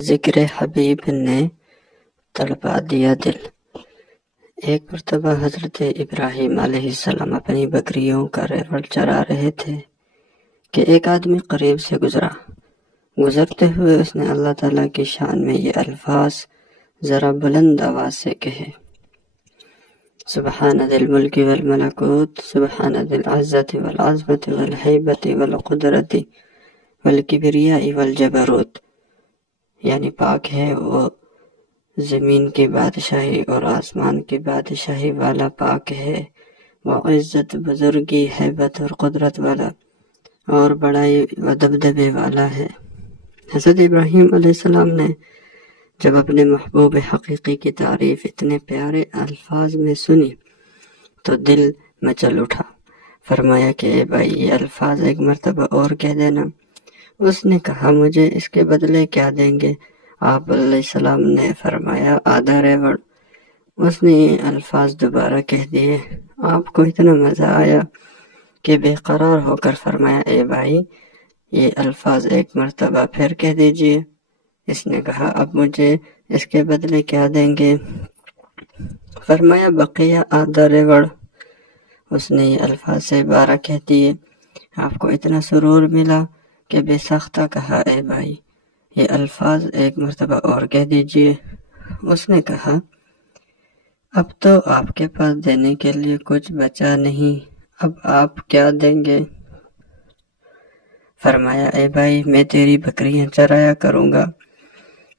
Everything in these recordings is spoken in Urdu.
ذکر حبیب نے تڑپا دیا دل۔ ایک مرتبہ حضرت ابراہیم علیہ السلام اپنی بکریوں کا ریوڑ چرا رہے تھے کہ ایک آدمی قریب سے گزرا۔ گزرتے ہوئے اس نے اللہ تعالیٰ کی شان میں یہ الفاظ ذرا بلند آواز سے کہے: سبحان ذی الملک والملکوت، سبحان ذی العزت والعظمت والہیبت والقدرت والکبریاء والجبروت، یعنی پاک ہے وہ زمین کی بادشاہی اور آسمان کی بادشاہی والا، پاک ہے وہ عزت، بزرگی، ہیبت اور قدرت والا، اور بڑائی و دبدبے والا ہے۔ حضرت ابراہیم علیہ السلام نے جب اپنے محبوب حقیقی کی تعریف اتنے پیارے الفاظ میں سنی تو دل مچل اٹھا۔ فرمایا کہ اے بھائی، یہ الفاظ ایک مرتبہ اور کہہ دینا۔ اس نے کہا: مجھے اس کے بدلے کیا دیں گے؟ آپ علیہ السلام نے فرمایا: آدھا ریوڑ۔ اس نے یہ الفاظ دوبارہ کہہ دیے۔ آپ کو اتنا مزہ آیا کہ بے قرار ہو کر فرمایا: اے بھائی، یہ الفاظ ایک مرتبہ پھر کہہ دیجئے۔ اس نے کہا: اب مجھے اس کے بدلے کیا دیں گے؟ فرمایا: بقیہ آدھا ریوڑ۔ اس نے یہ الفاظ سے 12 کہہ دیے۔ آپ کو اتنا سرور ملا کہ بے ساختہ کہا: اے بھائی، یہ الفاظ ایک مرتبہ اور کہہ دیجئے۔ اس نے کہا: اب تو آپ کے پاس دینے کے لیے کچھ بچا نہیں، اب آپ کیا دیں گے؟ فرمایا: اے بھائی، میں تیری بکریاں چرایا کروں گا،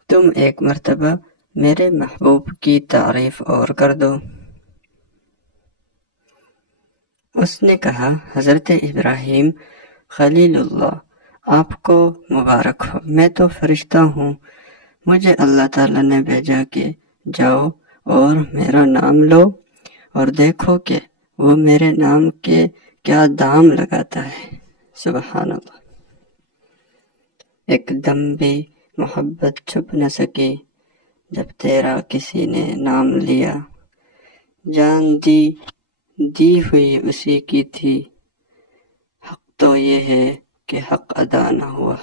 تم ایک مرتبہ میرے محبوب کی تعریف اور کر دو۔ اس نے کہا: حضرت ابراہیم خلیل اللہ، آپ کو مبارک ہو، میں تو فرشتہ ہوں، مجھے اللہ تعالیٰ نے بھیجا کہ جاؤ اور میرا نام لو اور دیکھو کہ وہ میرے نام کے کیا دام لگاتا ہے۔ سبحان اللہ۔ ایک دم بھی محبت چھپ نہ سکی جب تیرا کسی نے نام لیا، جان دی ہوئی اسی کی تھی، حق تو یہ ہے کہ حق ادا نہ ہوا۔